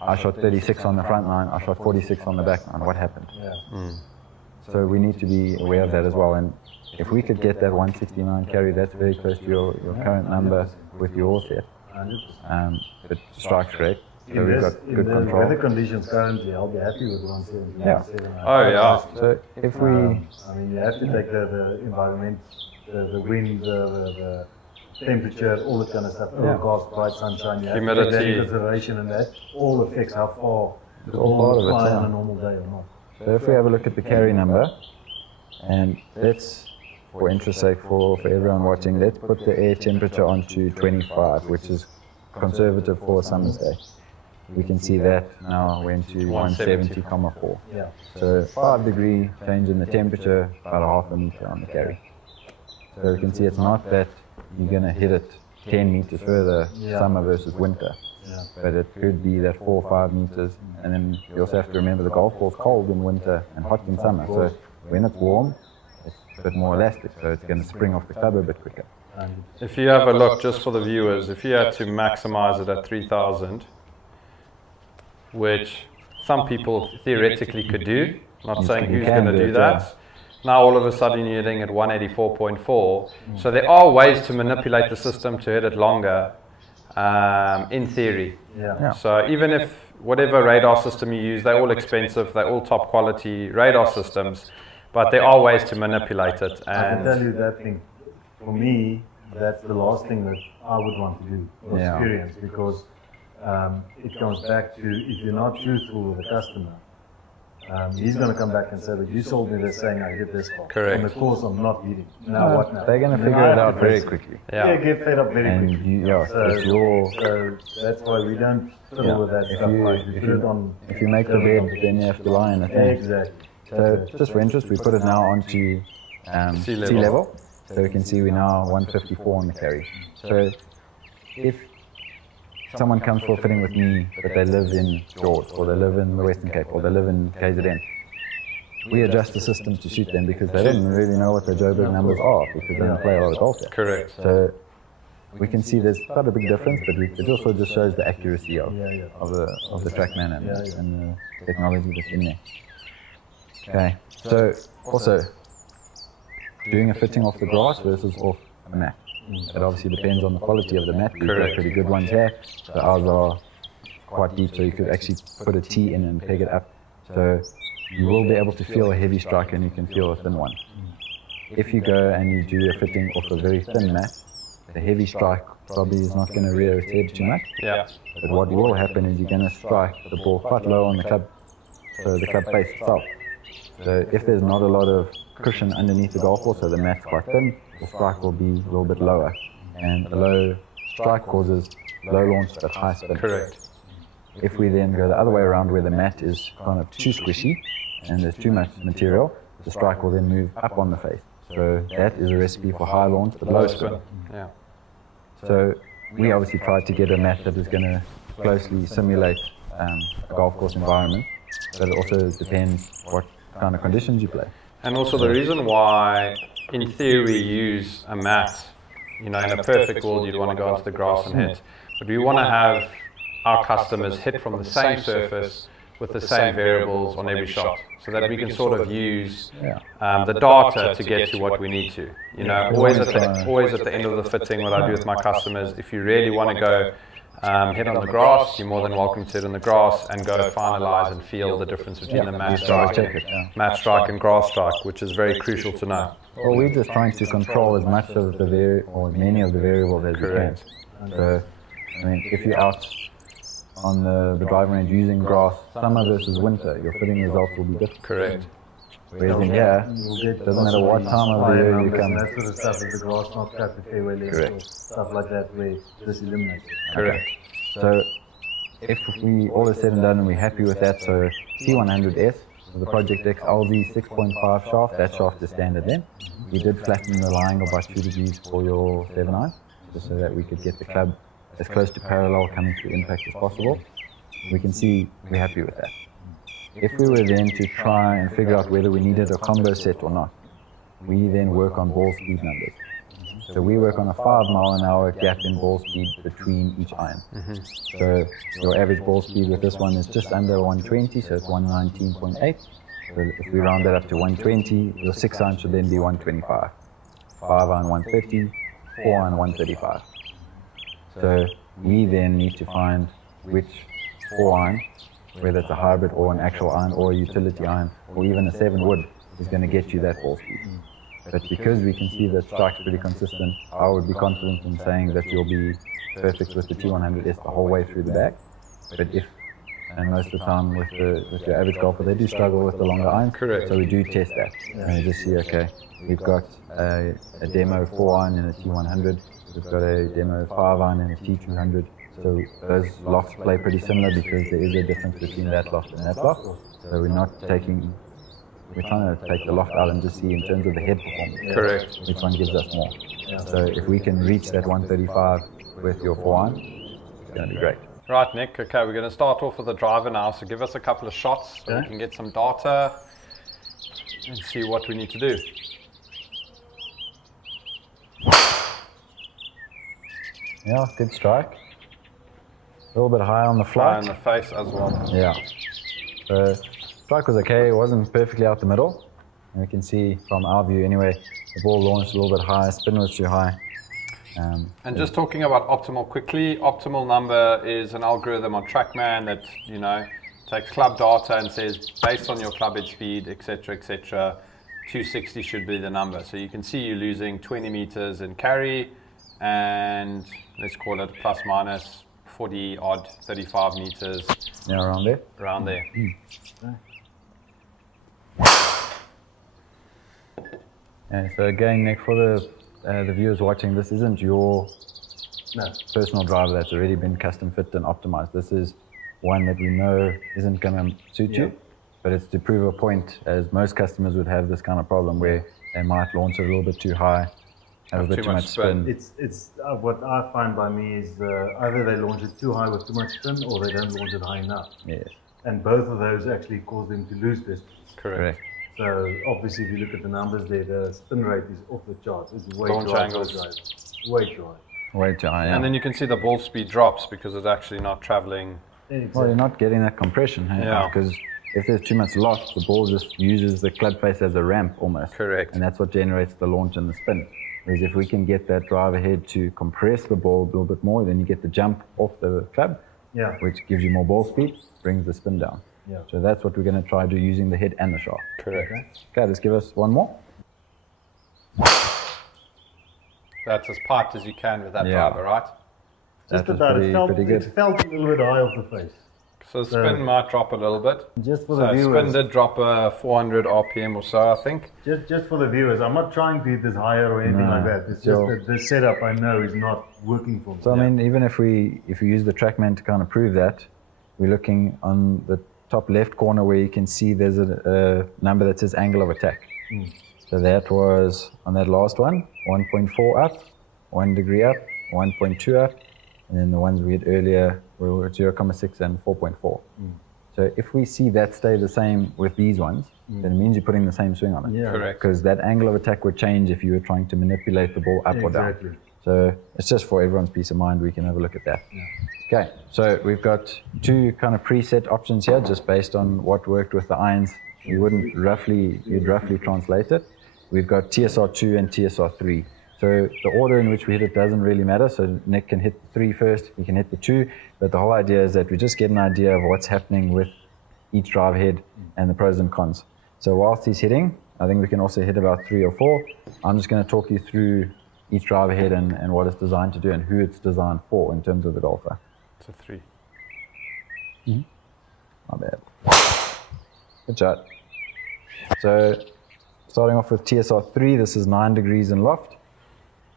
I shot 36 on the front nine, I shot 46 on the back nine, what happened? So we need to be aware of that as well. And if we could get that 169 carry, that's very close to your current number with your set. But strike's great. So we've got good control. The weather conditions currently, I'll be happy with 170. Oh yeah. So if we... I mean, you have to take the environment, the wind, temperature, all that kind of stuff, overcast, bright sunshine, you have to Humidity. take that into consideration, and that all affects how far the all ball part will of it, fly yeah. on a normal day or not. So if we have a look at the carry number, and let's, for interest sake, for everyone watching, let's put the air temperature onto 25, which is conservative for a summer's day. We can see that now went to 170,4. Yeah. So 5 degree change in the temperature, about a half a meter on the carry. So you can see it's not that you're going to hit it 10 meters further, summer versus winter. Yeah. But it could be that 4 or 5 meters, and then you also have to remember the golf ball's cold in winter and hot in summer. So when it's warm, it's a bit more elastic, so it's going to spring off the club a bit quicker. If you have a look, just for the viewers, if you had to maximize it at 3,000, which some people theoretically could do, not saying who's going to do that. Now all of a sudden you're hitting at 184.4. So there are ways to manipulate the system to hit it longer, in theory. Yeah. So even if whatever radar system you use, they're all expensive, they're all top quality radar systems, but there are ways to manipulate it. I can tell And you that thing. For me, that's the last thing that I would want to do or experience, because it comes back to, if you're not truthful with the customer, he's going to come back and say that you sold me this saying I hit this far. Correct. And of course I'm not hitting. Now what now? They're going to And then figure I it have out to very face it. quickly. Yeah, get fed up very And quickly. you, it's your, So that's why we don't fiddle with that if stuff. you, Like we if put it you, on. if you make the bed, then you have to lie in it. Exactly. So just for interest, we put it now onto sea level. So we can see we're now 154 on the carry. So if someone comes for a fitting with me, but they live in George, or they live in the Western Cape, or they live in KZN, we adjust the system to suit them, because they don't really know what their Joburg numbers are, because they don't play a lot of golf there. correct. So we can see there's quite a big difference, but it also just shows the accuracy of the TrackMan and the technology that's in there. Okay, so also doing a fitting off the grass versus off a mat. It obviously depends on the quality of the mat. We've got pretty good ones here. So ours are quite deep, so you could actually put a tee in and peg it up. So you will be able to feel a heavy strike and you can feel a thin one. If you go and you do a fitting off a very thin mat, the heavy strike probably is not going to rear its head too much. Yeah. But what will happen is you're going to strike the ball quite low on the club, so the club face itself. So if there's not a lot of cushion underneath the golf ball, so the mat's quite thin, the strike will be a little bit lower. And the low strike causes low launch but high spin. Correct. If we then go the other way around, where the mat is kind of too squishy and there's too much material, the strike will then move up on the face. So that is a recipe for high launch but low spin. Yeah. So we obviously tried to get a mat that is going to closely simulate a golf course environment, but it also depends what kind of conditions you play. And also the reason why, in theory, you use a mat, in a perfect world you'd want to go onto the grass and hit. But we want to have our customers hit from the same surface with the same variables on every shot, so that we can sort of use the data to get to what we need to. Always at the end of the fitting, what I do with my customers, if you really want to go hit on the grass, you're more than welcome to hit on the grass and go finalize and feel the difference between the mat strike and grass strike, which is very crucial to know. Well, we're just trying to control as much of the or many of the variables as we can. So, I mean, if you're out on the driving range using grass, summer versus winter, your fitting results will be different. Correct. Whereas in here, it doesn't matter what time of the year you come. That sort of stuff, if the grass not cut the fairway length or stuff like that, where this eliminates it. Correct. So if we all is said and done and we're happy with that, so T100S, the Project X LZ 6.5 shaft, that shaft is standard then. We did flatten the line by 2 degrees for your 7-iron, just so that we could get the club as close to parallel coming through impact as possible. We can see we're happy with that. If we were then to try and figure out whether we needed a combo set or not, we then work on ball speed numbers. So we work on a 5 mile an hour gap in ball speed between each iron. So your average ball speed with this one is just under 120, so it's 119.8. So if we round that up to 120, your 6 iron should then be 125. 5 iron 130, 4 iron 135. So we then need to find which 4 iron, whether it's a hybrid or an actual iron or a utility iron or even a 7 wood, is going to get you that ball speed. But because we can see that strike's pretty consistent, I would be confident in saying that you'll be perfect with the T100S the whole way through the bag. But if, and most of the time with your average golfer, they do struggle with the longer irons. Correct. So we do test that. And we just see, okay, we've got a demo 4-iron in a T100, we've got a demo 5-iron in a T200. So those lofts play pretty similar because there is a difference between that loft and that loft. So we're trying to take the loft out and just see in terms of the head performance. Correct. Which one gives us more. So if we can reach that 135 with your 4-iron, it's going to be great. Right, Nick. Okay, we're going to start off with the driver now. So give us a couple of shots so we can get some data and see what we need to do. Yeah, good strike. A little bit high on the flight. High in the face as well. Yeah. So strike was okay. It wasn't perfectly out the middle. And we can see from our view anyway, the ball launched a little bit high, spin was too high. And just talking about optimal quickly, optimal number is an algorithm on TrackMan that, you know, takes club data and says based on your club head speed, etc., 260 should be the number. So you can see you're losing 20 meters in carry and let's call it plus minus 40 odd 35 meters. Yeah, around there. Around there. Yeah, so again, Nick, for the viewers watching, this isn't your personal driver that's already been custom fit and optimized. This is one that we know isn't going to suit you, but it's to prove a point, as most customers would have this kind of problem where they might launch it a little bit too high, have a bit too much spin. It's what I find by me is either they launch it too high with too much spin or they don't launch it high enough. Yes. And both of those actually cause them to lose their speed. Correct. So obviously, if you look at the numbers there, the spin rate is off the charts. It's way Launch too high. angles. Way too high. Way too high, yeah. And then you can see the ball speed drops because it's actually not traveling. Exactly. Well, you're not getting that compression, hey? Yeah. Because if there's too much loft, the ball just uses the club face as a ramp almost. Correct. And that's what generates the launch and the spin. Whereas if we can get that driver head to compress the ball a little bit more, then you get the jump off the club, which gives you more ball speed, brings the spin down. Yeah. So that's what we're going to try to do using the head and the shaft. Correct. Okay, let's give us one more. That's as piped as you can with that driver, right? Just That was about. pretty good. It felt a little bit high off the face. So the spin might drop a little bit. Just for So the viewers. spin did drop 400 RPM or so, I think. Just for the viewers, I'm not trying to hit this higher or anything like that. It's just that the setup I know is not working for me. So I mean, even if we use the TrackMan to kind of prove that, we're looking on the top left corner where you can see there's a number that says angle of attack. So that was on that last one, 1.4 up, 1 degree up, 1.2 up, and then the ones we had earlier were at 0.6 and 4.4. So if we see that stay the same with these ones, then it means you're putting the same swing on it. Yeah. Correct. Because that angle of attack would change if you were trying to manipulate the ball up or down. Exactly. So it's just for everyone's peace of mind, we can have a look at that. Okay, so we've got two kind of preset options here, just based on what worked with the irons. You'd roughly translate it. We've got TSR2 and TSR3. So the order in which we hit it doesn't really matter. So Nick can hit the 3 first, he can hit the 2. But the whole idea is that we just get an idea of what's happening with each drive head and the pros and cons. So whilst he's hitting, I think we can also hit about 3 or 4. I'm just going to talk you through each driver head and what it's designed to do and who it's designed for in terms of the golfer. It's a 3. Not bad. Good shot. So starting off with TSR3, this is 9 degrees in loft.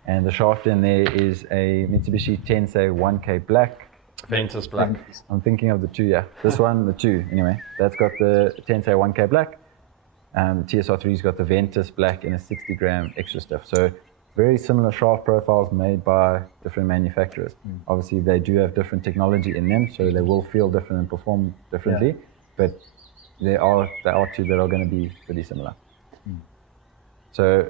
And the shaft in there is a Mitsubishi Tensei 1K black. Ventus black. I'm thinking of the 2, yeah. This one, the 2, anyway. That's got the Tensei 1K black. The TSR3's got the Ventus black in a 60 gram extra stiff. So very similar shaft profiles made by different manufacturers. Obviously, they do have different technology in them, so they will feel different and perform differently. But there are two that are going to be pretty similar. So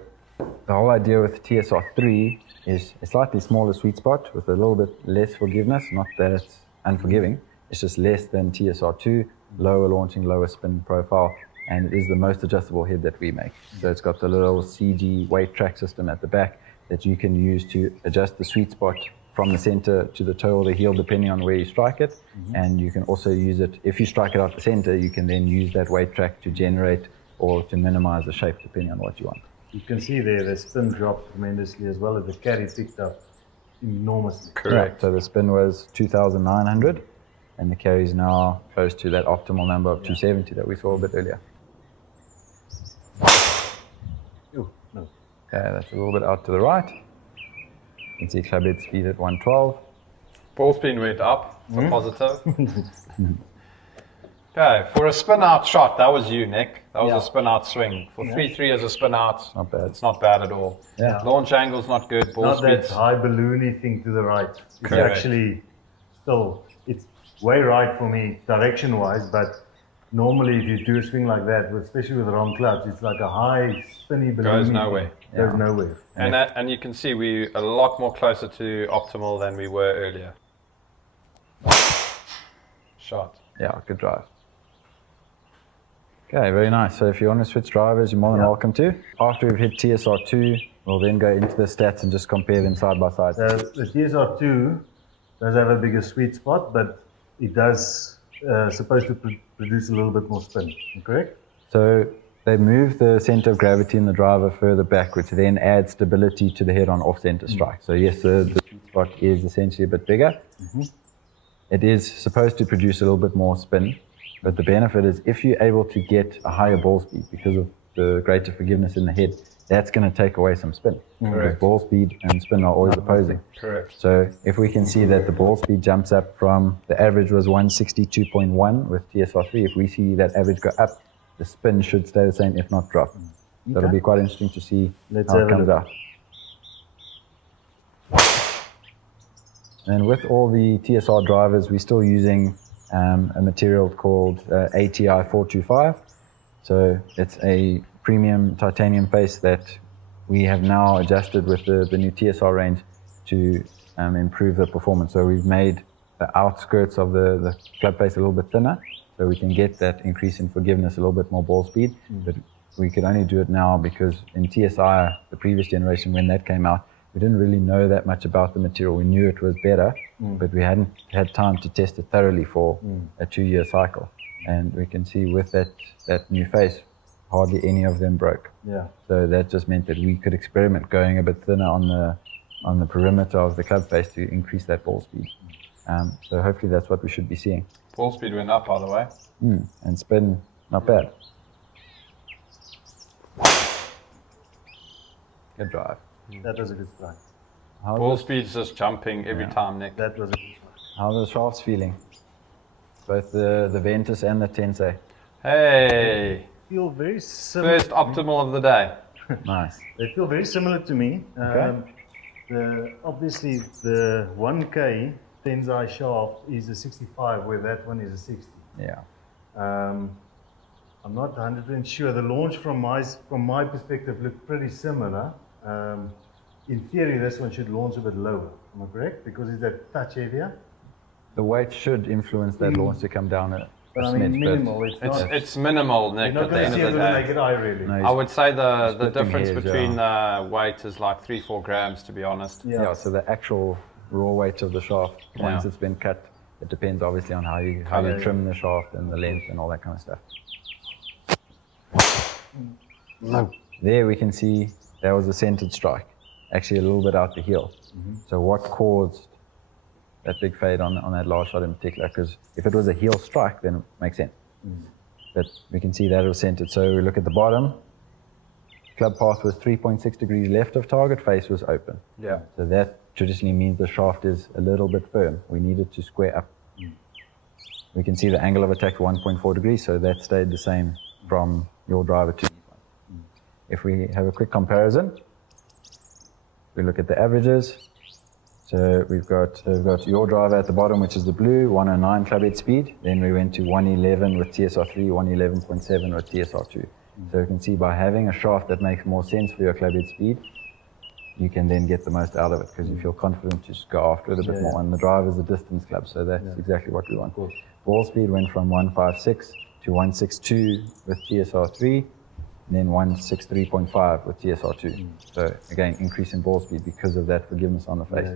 the whole idea with TSR3 is a slightly smaller sweet spot with a little bit less forgiveness. Not that it's unforgiving, it's just less than TSR2, lower launching, lower spin profile, and it is the most adjustable head that we make. So it's got the little CG weight track system at the back that you can use to adjust the sweet spot from the center to the toe or the heel, depending on where you strike it. And you can also use it, if you strike it out the center, you can then use that weight track to generate or to minimize the shape, depending on what you want. You can see there the spin dropped tremendously as well as the carry picked up enormously. Correct. Yeah, so the spin was 2,900 and the carry is now close to that optimal number of 270 that we saw a bit earlier. Ooh, no. Okay, that's a little bit out to the right. You can see club head speed at 112. Ball speed went up, it's a positive. Okay, for a spin out shot, that was you, Nick. That was a spin out swing. For 3-3 as a spin out, Not bad. it's not bad at all. Yeah. Launch angle's not good, ball Not that speed's high balloony thing to the right. It's Correct. actually still, it's way right for me direction wise, but normally if you do a swing like that, especially with the wrong clubs, it's like a high spinny balloon. goes nowhere. Goes nowhere. And you can see we're a lot more closer to optimal than we were earlier. Shot. Yeah, good drive. Okay, very nice. So if you want to switch drivers, you're more than welcome to. After we've hit TSR2, we'll then go into the stats and just compare them side by side. So the TSR2 does have a bigger sweet spot, but it does supposed to produce a little bit more spin, correct? So they move the center of gravity in the driver further back, which then adds stability to the head-on off-center strike. So yes, the sweet spot is essentially a bit bigger. It is supposed to produce a little bit more spin, but the benefit is if you're able to get a higher ball speed because of the greater forgiveness in the head, that's going to take away some spin. Because ball speed and spin are always opposing. Correct. So if we can see that the ball speed jumps up from, the average was 162.1 with TSR3, if we see that average go up, the spin should stay the same, if not drop. So it'll be quite interesting to see how it comes out. And with all the TSR drivers, we're still using a material called ATI 425. So it's a premium titanium face that we have now adjusted with the new TSR range to improve the performance. So we've made the outskirts of the club face a little bit thinner, so we can get that increase in forgiveness, a little bit more ball speed. But we could only do it now because in TSI, the previous generation, when that came out, we didn't really know that much about the material. We knew it was better, but we hadn't had time to test it thoroughly for a 2-year cycle. And we can see with that new face, hardly any of them broke. Yeah. So that just meant that we could experiment going a bit thinner on the perimeter of the club face to increase that ball speed. So hopefully that's what we should be seeing. Ball speed went up, by the way. And spin, not bad. Good drive. That was a good strike. Ball speed's just jumping every time, Nick. That was a good strike. How are the shafts feeling? Both the Ventus and the Tensei. Hey, Feel very similar. first optimal of the day. Nice. They feel very similar to me. Obviously, the 1K Tensei shaft is a 65, where that one is a 60. Yeah. I'm not 100% sure. The launch from my perspective looked pretty similar. In theory, this one should launch a bit lower. Am I correct? Because it's that touch heavier. The weight should influence that launch to come down a But I mean, smidge, minimal. It's minimal, Nick, You're at not the going end to see of it the with the day. naked eye, really. No, I would say the splitting difference hairs, between weight is like 3-4 grams, to be honest. Yeah, so the actual raw weight of the shaft, once it's been cut, it depends obviously on how you trim the shaft and the length and all that kind of stuff. There we can see there was a centered strike, actually a little bit out the heel. So what caused that big fade on that last shot in particular? Because if it was a heel strike, then it makes sense. But we can see that it was centered. So we look at the bottom. Club path was 3.6 degrees left of target, face was open. Yeah. So that traditionally means the shaft is a little bit firm. We need it to square up. We can see the angle of attack 1.4 degrees, so that stayed the same from your driver to this one. If we have a quick comparison, we look at the averages. So we've got your driver at the bottom, which is the blue, 109 club head speed. Then we went to 111 with TSR3, 111.7 with TSR2. So you can see by having a shaft that makes more sense for your club head speed, you can then get the most out of it because you feel confident to just go after it a bit more. And the driver's a distance club, so that's exactly what we want. Ball speed went from 156 to 162 with TSR3, and then 163.5 with TSR2. So again, increase in ball speed because of that forgiveness on the face.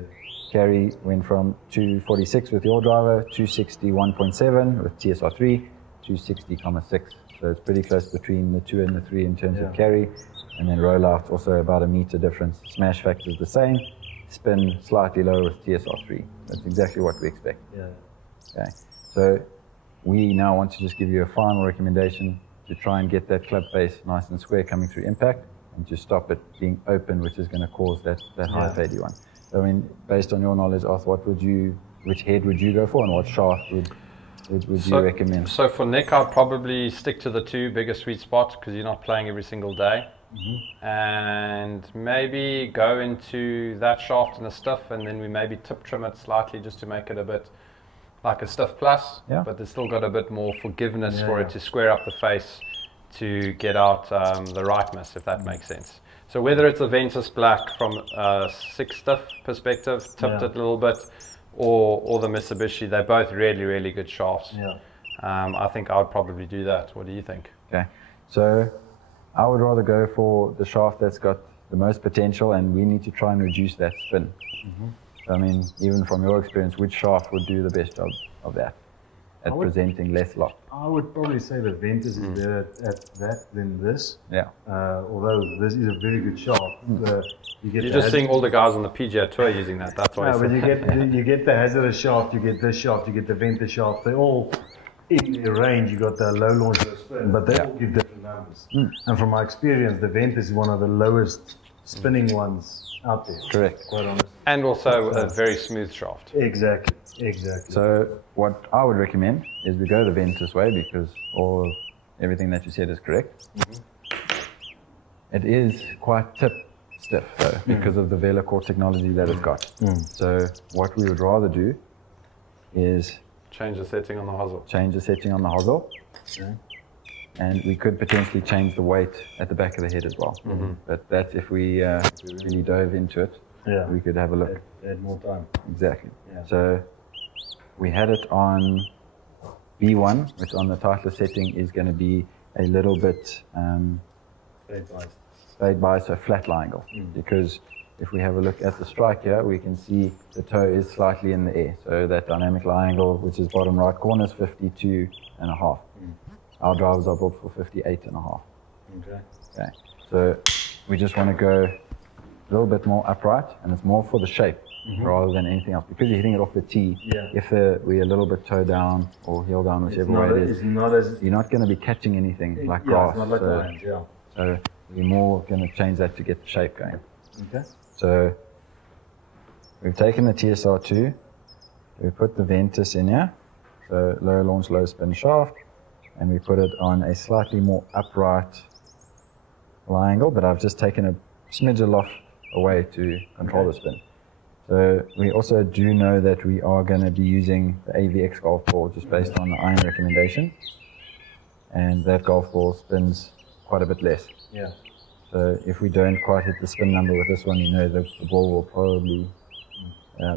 Carry went from 246 with your driver, 261.7 with TSR3, 260.6 So it's pretty close between the 2 and the 3 in terms of carry. And then rollout also about a meter difference. Smash factor is the same. Spin slightly lower with TSR3. That's exactly what we expect. Yeah. Okay. So we now want to just give you a final recommendation to try and get that club face nice and square coming through impact, and to stop it being open, which is going to cause that high fadey one. So, I mean, based on your knowledge, Arthur, which head would you go for, and what shaft would you recommend? So for Nick, I'd probably stick to the 2 biggest sweet spots, because you're not playing every single day. And maybe go into that shaft and a stiff, and then we maybe tip trim it slightly just to make it a bit like a stiff plus, but there's still got a bit more forgiveness for it to square up the face to get out the rightness, if that makes sense. So whether it's a Ventus Black from a 6 stiff perspective, tipped it a little bit, or the Mitsubishi, they're both really, really good shafts. I think I would probably do that. What do you think? Okay, so I would rather go for the shaft that's got the most potential, and we need to try and reduce that spin. I mean, even from your experience, which shaft would do the best job of that, at presenting less loft? I would probably say the Ventus is better at that than this. Although this is a very good shaft. You're just seeing all the guys on the PGA Tour using that. That's why. No, but you get the hazardous shaft, you get this shaft, you get the Ventus shaft. They're all in their range. You got the low launch, low spin, but they all give different numbers. And from my experience, the Ventus is one of the lowest spinning ones out there. Correct. Quite honest. And also a very smooth shaft. Exactly. So what I would recommend is we go the Ventus way, because everything that you said is correct. It is quite tip stiff though, because of the VeloCore technology that it's got. So what we would rather do is change the setting on the hosel. And we could potentially change the weight at the back of the head as well. But that's if we really dove into it. We could have a look. Add more time. Exactly. So we had it on B1, which on the Titleist setting is going to be a little bit fade by, so flat lie angle. Because if we have a look at the strike here, we can see the toe is slightly in the air. So that dynamic lie angle, which is bottom right corner, is 52.5. Our drivers are built for 58.5. Okay. So we just want to go a little bit more upright, and it's more for the shape rather than anything else. Because you're hitting it off the tee, if we're a little bit toe down or heel down, whichever way it is, you're not going to be catching anything like grass. It's not like lines, so we're more going to change that to get the shape going. So we've taken the TSR2, we put the Ventus in here, so low launch, low spin shaft, and we put it on a slightly more upright lie angle, but I've just taken a smidge of loft away to control the spin. So we also do know that we are going to be using the AVX golf ball just based on the iron recommendation, and that golf ball spins quite a bit less. So if we don't quite hit the spin number with this one, you know the ball will probably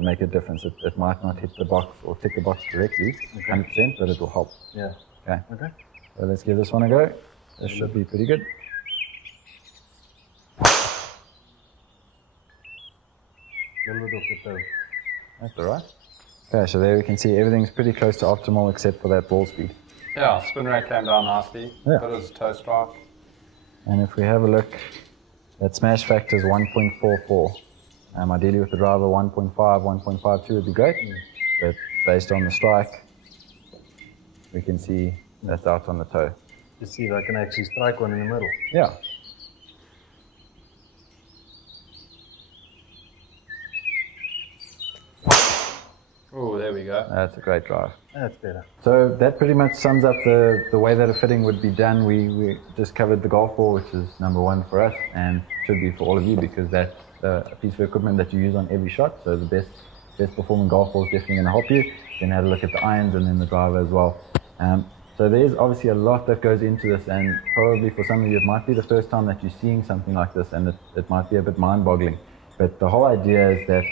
make a difference. It might not hit the box or tick the box correctly, 100%, but it will help. Okay. So let's give this one a go. This should be pretty good. A little bit off the toe. That's alright. Okay, so there we can see everything's pretty close to optimal except for that ball speed. Yeah, spin rate came down nicely. But it was toe strike. And if we have a look, that smash factor is 1.44. Ideally with the driver 1.5, 1.52 would be great. But based on the strike, we can see that's out on the toe. Let's see if I can actually strike one in the middle. Yeah. Oh, there we go. That's a great drive. That's better. So that pretty much sums up the way that a fitting would be done. We just covered the golf ball, which is number one for us, and should be for all of you, because that's a piece of equipment that you use on every shot. So the best performing golf ball is definitely going to help you. Then have a look at the irons and then the driver as well. So there's obviously a lot that goes into this, and probably for some of you it might be the first time that you're seeing something like this, and it might be a bit mind-boggling. But the whole idea is that,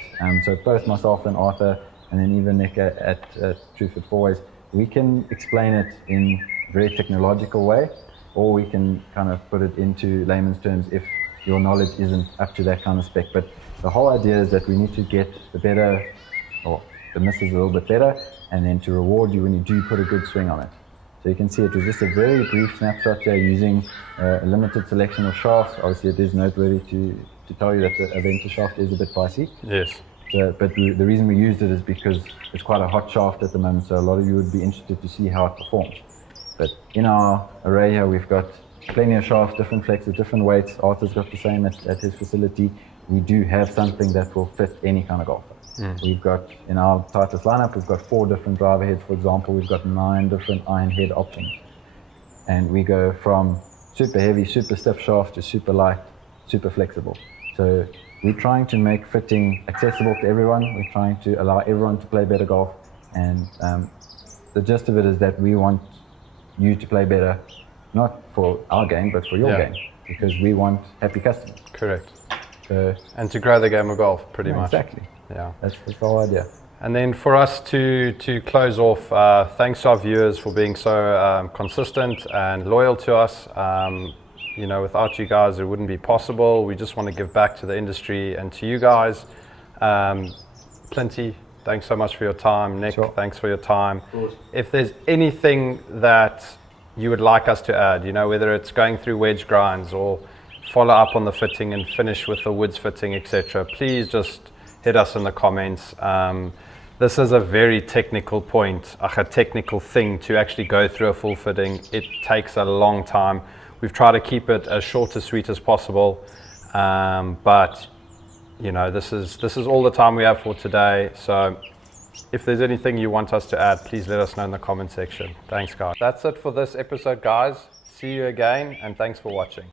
so both myself and Arthur, and then even Nick at True Fit Fourways, we can explain it in a very technological way, or we can kind of put it into layman's terms if your knowledge isn't up to that kind of spec. But the whole idea is that we need to get the better, or the misses a little bit better, and then to reward you when you do put a good swing on it. So you can see it was just a very brief snapshot here using a limited selection of shafts. Obviously it is noteworthy to tell you that the Aventa shaft is a bit pricey. Yes. So, but the reason we used it is because it's quite a hot shaft at the moment, so a lot of you would be interested to see how it performs. But in our array here, we've got plenty of shafts, different flexes, different weights. Arthur's got the same at his facility. We do have something that will fit any kind of golfer. We've got, in our Titleist lineup, we've got 4 different driver heads, for example. We've got 9 different iron head options. And we go from super heavy, super stiff shaft to super light, super flexible. So we're trying to make fitting accessible to everyone. We're trying to allow everyone to play better golf. And the gist of it is that we want you to play better, not for our game, but for your game. Because we want happy customers. Correct. So, and to grow the game of golf, pretty much. Exactly. Yeah. That's the whole idea. And then for us to close off, thanks to our viewers for being so consistent and loyal to us. You know, without you guys, it wouldn't be possible. We just want to give back to the industry and to you guys. Plenty, thanks so much for your time. Nick, thanks for your time. If there's anything that you would like us to add, you know, whether it's going through wedge grinds or follow up on the fitting and finish with the woods fitting, etc., please just hit us in the comments. This is a very technical point, a technical thing to actually go through a full fitting. It takes a long time. We've tried to keep it as short as sweet as possible, but you know, this is all the time we have for today. So if there's anything you want us to add, please let us know in the comment section. Thanks, guys. That's it for this episode, guys. See you again, and thanks for watching.